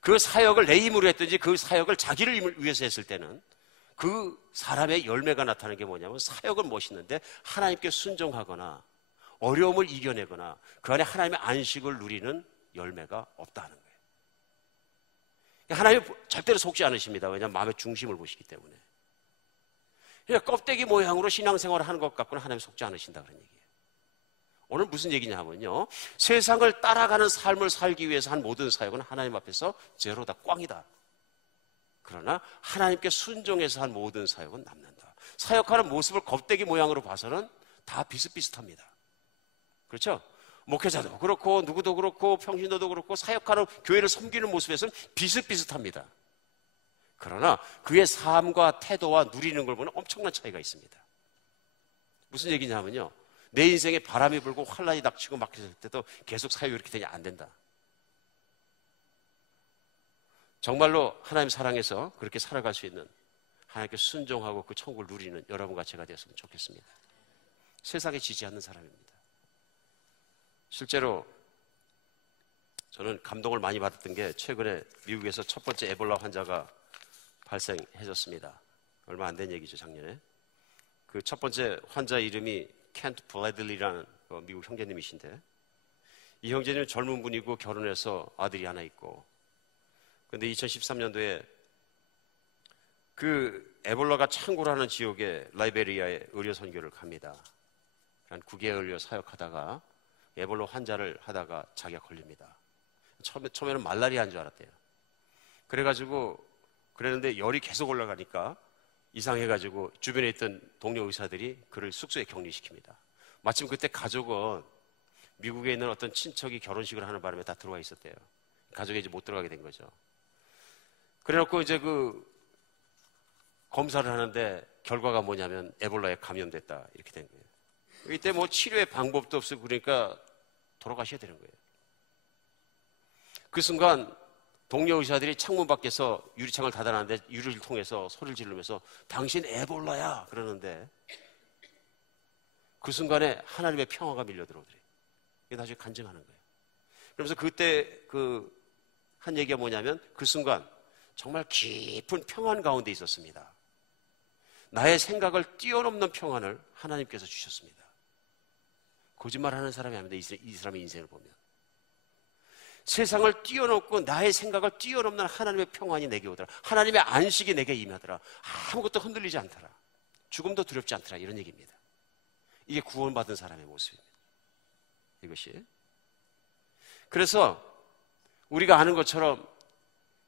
그 사역을 내 힘으로 했든지 그 사역을 자기를 위해서 했을 때는 그 사람의 열매가 나타나는 게 뭐냐면 사역은 멋있는데 하나님께 순종하거나 어려움을 이겨내거나 그 안에 하나님의 안식을 누리는 열매가 없다는 거예요. 하나님이 절대로 속지 않으십니다. 왜냐하면 마음의 중심을 보시기 때문에. 그러니까 껍데기 모양으로 신앙생활을 하는 것 같고는 하나님이 속지 않으신다 그런 얘기예요. 오늘 무슨 얘기냐면요, 세상을 따라가는 삶을 살기 위해서 한 모든 사역은 하나님 앞에서 제로다, 꽝이다. 그러나 하나님께 순종해서 한 모든 사역은 남는다. 사역하는 모습을 껍데기 모양으로 봐서는 다 비슷비슷합니다. 그렇죠? 목회자도 그렇고 누구도 그렇고 평신도도 그렇고 사역하는 교회를 섬기는 모습에서는 비슷비슷합니다. 그러나 그의 삶과 태도와 누리는 걸 보면 엄청난 차이가 있습니다. 무슨 얘기냐면요, 내 인생에 바람이 불고 환란이 닥치고 막혔을 때도 계속 사역이 이렇게 되냐, 안 된다. 정말로 하나님 사랑해서 그렇게 살아갈 수 있는, 하나님께 순종하고 그 천국을 누리는 여러분과 제가 되었으면 좋겠습니다. 세상에 지지 않는 사람입니다. 실제로 저는 감동을 많이 받았던 게 최근에 미국에서 첫 번째 에볼라 환자가 발생해졌습니다. 얼마 안 된 얘기죠, 작년에. 그 첫 번째 환자 이름이 켄트 블래들리라는 미국 형제님이신데, 이 형제님은 젊은 분이고 결혼해서 아들이 하나 있고, 그런데 2013년도에 그 에볼라가 창궐하는 지역에 라이베리아에 의료 선교를 갑니다. 한 9개월여 사역하다가 에볼라 환자를 하다가 자기가 걸립니다. 처음에는 말라리아인 줄 알았대요. 그랬는데 열이 계속 올라가니까 이상해가지고 주변에 있던 동료 의사들이 그를 숙소에 격리시킵니다. 마침 그때 가족은 미국에 있는 어떤 친척이 결혼식을 하는 바람에 다 들어와 있었대요. 가족이 이제 못 들어가게 된 거죠. 그래놓고 이제 그 검사를 하는데 결과가 뭐냐면 에볼라에 감염됐다, 이렇게 된 거예요. 이때 뭐 치료의 방법도 없고 그러니까 돌아가셔야 되는 거예요. 그 순간 동료 의사들이 창문 밖에서 유리창을 닫아놨는데 유리를 통해서 소리를 지르면서 당신 에볼라야 그러는데, 그 순간에 하나님의 평화가 밀려 들어오더래요. 이게 나중에 간증하는 거예요. 그러면서 그때 한 얘기가 뭐냐면 그 순간 정말 깊은 평안 가운데 있었습니다. 나의 생각을 뛰어넘는 평안을 하나님께서 주셨습니다. 거짓말하는 사람이 아닙니다. 이 사람의 인생을 보면 세상을 뛰어넘고 나의 생각을 뛰어넘는 하나님의 평안이 내게 오더라. 하나님의 안식이 내게 임하더라. 아무것도 흔들리지 않더라. 죽음도 두렵지 않더라. 이런 얘기입니다. 이게 구원받은 사람의 모습입니다. 이것이. 그래서 우리가 아는 것처럼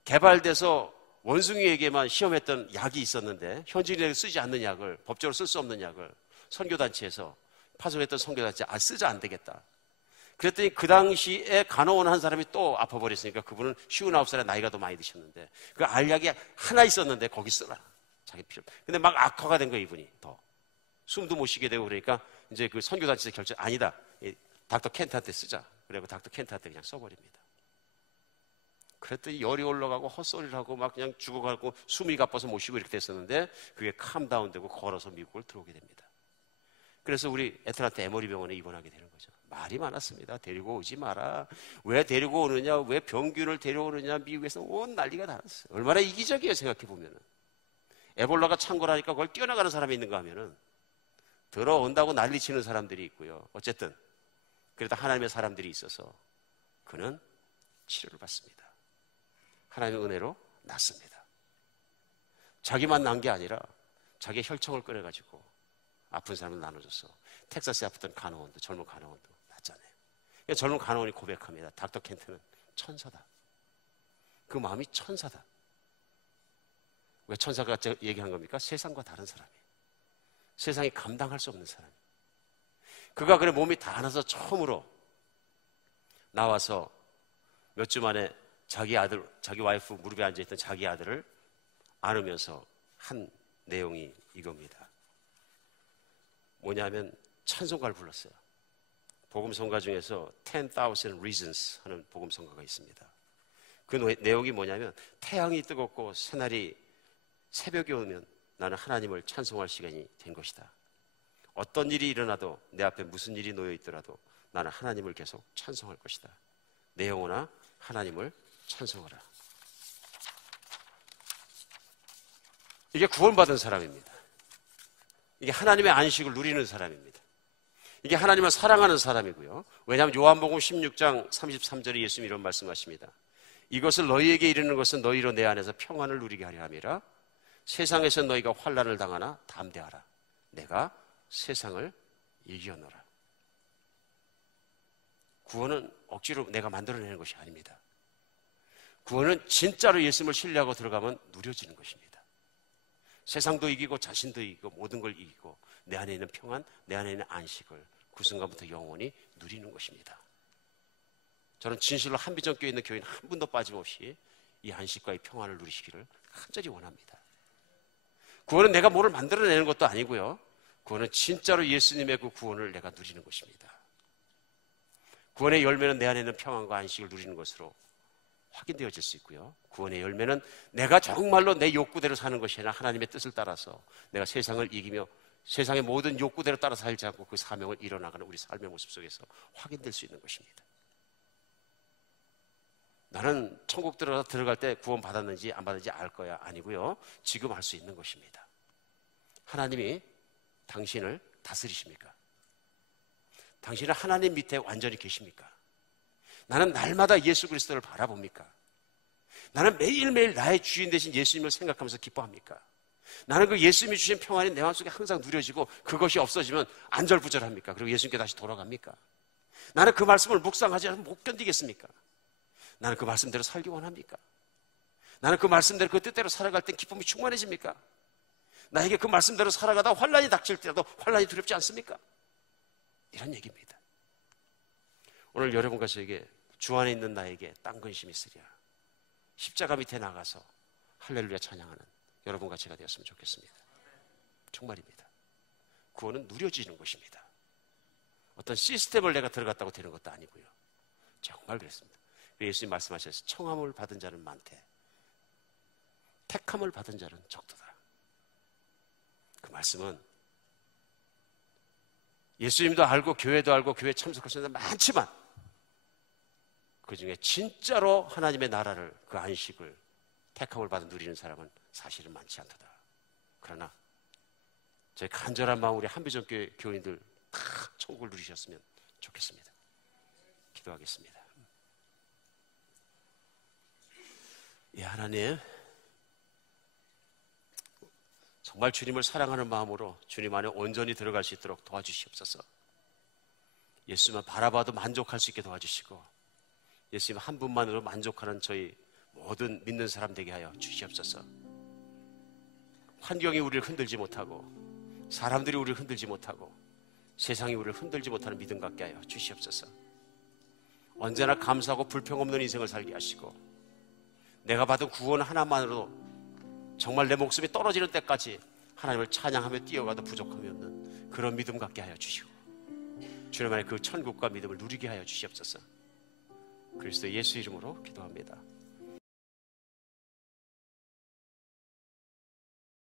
개발돼서 원숭이에게만 시험했던 약이 있었는데 현지인에게 쓰지 않는 약을, 법적으로 쓸 수 없는 약을 선교단체에서 파송했던 선교단체 쓰자 안 되겠다. 그랬더니 그 당시에 간호원 한 사람이 또 아파버렸으니까 그분은 59살에 나이가 더 많이 드셨는데 그 알약이 하나 있었는데 거기 쓰라. 자기 필요. 근데 막 악화가 된 거예요, 이분이. 더. 숨도 못 쉬게 되고 그러니까 이제 그 선교단체에서 결정, 아니다. 닥터 켄트한테 쓰자. 그리고 닥터 켄트한테 그냥 써버립니다. 그랬더니 열이 올라가고 헛소리를 하고 막 그냥 죽어가고 숨이 가빠서 못 쉬고 이렇게 됐었는데 그게 캄다운되고 걸어서 미국을 들어오게 됩니다. 그래서 우리 애틀란타 에머리 병원에 입원하게 되는 거죠. 말이 많았습니다. 데리고 오지 마라. 왜 데리고 오느냐, 왜 병균을 데려오느냐, 미국에서 온 난리가 다 났어요. 얼마나 이기적이에요, 생각해보면은. 에볼라가 창궐하니까 그걸 뛰어나가는 사람이 있는가 하면은 들어온다고 난리치는 사람들이 있고요. 어쨌든 그래도 하나님의 사람들이 있어서 그는 치료를 받습니다. 하나님의 은혜로 낫습니다. 자기만 난 게 아니라 자기의 혈청을 꺼내가지고 아픈 사람을 나눠줘서 텍사스에 아프던 간호원도, 젊은 간호원도 낫잖아요. 그러니까 젊은 간호원이 고백합니다. 닥터 켄트는 천사다. 그 마음이 천사다. 왜 천사가 얘기한 겁니까? 세상과 다른 사람이에요. 세상이 감당할 수 없는 사람. 그가 그래 몸이 다 나서 처음으로 나와서 몇 주 만에 자기 아들, 자기 와이프 무릎에 앉아있던 자기 아들을 안으면서 한 내용이 이겁니다. 뭐냐면 찬송가를 불렀어요. 복음성가 중에서 10,000 Reasons 하는 복음성가가 있습니다. 그 내용이 뭐냐면 태양이 뜨겁고 새날이 새벽이 오면 나는 하나님을 찬송할 시간이 된 것이다. 어떤 일이 일어나도 내 앞에 무슨 일이 놓여 있더라도 나는 하나님을 계속 찬송할 것이다. 내 영혼아 하나님을 찬송하라. 이게 구원받은 사람입니다. 이게 하나님의 안식을 누리는 사람입니다. 이게 하나님을 사랑하는 사람이고요. 왜냐하면 요한복음 16장 33절에 예수님이 이런 말씀하십니다. 이것을 너희에게 이르는 것은 너희로 내 안에서 평안을 누리게 하려 함이라. 세상에서 너희가 환난을 당하나 담대하라. 내가 세상을 이겨노라. 구원은 억지로 내가 만들어내는 것이 아닙니다. 구원은 진짜로 예수님을 신뢰하고 들어가면 누려지는 것입니다. 세상도 이기고 자신도 이기고 모든 걸 이기고 내 안에 있는 평안, 내 안에 있는 안식을 그 순간부터 영원히 누리는 것입니다. 저는 진실로 한비전교회에 있는 교인 한 분도 빠짐없이 이 안식과 이 평안을 누리시기를 간절히 원합니다. 구원은 내가 뭐를 만들어내는 것도 아니고요. 구원은 진짜로 예수님의 그 구원을 내가 누리는 것입니다. 구원의 열매는 내 안에 있는 평안과 안식을 누리는 것으로 확인되어질 수 있고요. 구원의 열매는 내가 정말로 내 욕구대로 사는 것이 아니라 하나님의 뜻을 따라서 내가 세상을 이기며 세상의 모든 욕구대로 따라 살지 않고 그 사명을 이뤄나가는 우리 삶의 모습 속에서 확인될 수 있는 것입니다. 나는 천국 들어갈 때 구원 받았는지 안 받았는지 알 거야. 아니고요. 지금 알 수 있는 것입니다. 하나님이 당신을 다스리십니까? 당신은 하나님 밑에 완전히 계십니까? 나는 날마다 예수 그리스도를 바라봅니까? 나는 매일매일 나의 주인 되신 예수님을 생각하면서 기뻐합니까? 나는 그 예수님이 주신 평안이 내 마음속에 항상 누려지고 그것이 없어지면 안절부절합니까? 그리고 예수님께 다시 돌아갑니까? 나는 그 말씀을 묵상하지 않으면 못 견디겠습니까? 나는 그 말씀대로 살기 원합니까? 나는 그 말씀대로 그 뜻대로 살아갈 땐 기쁨이 충만해집니까? 나에게 그 말씀대로 살아가다 환난이 닥칠 때라도 환난이 두렵지 않습니까? 이런 얘기입니다. 오늘 여러분과 저에게 주 안에 있는 나에게 땅 근심이 있으랴 십자가 밑에 나가서 할렐루야 찬양하는 여러분과 제가 되었으면 좋겠습니다. 정말입니다. 구원은 누려지는 것입니다. 어떤 시스템을 내가 들어갔다고 되는 것도 아니고요. 정말 그랬습니다. 예수님 말씀하셨어요. 청함을 받은 자는 많대. 택함을 받은 자는 적도다. 그 말씀은 예수님도 알고 교회도 알고 교회에 참석하시는 사람 많지만 그 중에 진짜로 하나님의 나라를 그 안식을 택함을 받아 누리는 사람은 사실은 많지 않다. 그러나 저희 간절한 마음 우리 한비전교회 교인들 다 천국을 누리셨으면 좋겠습니다. 기도하겠습니다. 예, 하나님 정말 주님을 사랑하는 마음으로 주님 안에 온전히 들어갈 수 있도록 도와주시옵소서. 예수님만 바라봐도 만족할 수 있게 도와주시고 예수님 한 분만으로 만족하는 저희 모든 믿는 사람 되게 하여 주시옵소서. 환경이 우리를 흔들지 못하고 사람들이 우리를 흔들지 못하고 세상이 우리를 흔들지 못하는 믿음 갖게 하여 주시옵소서. 언제나 감사하고 불평 없는 인생을 살게 하시고 내가 받은 구원 하나만으로도 정말 내 목숨이 떨어지는 때까지 하나님을 찬양하며 뛰어가도 부족함이 없는 그런 믿음 갖게 하여 주시고 주님만의 그 천국과 믿음을 누리게 하여 주시옵소서. 그리스도 예수 이름으로 기도합니다.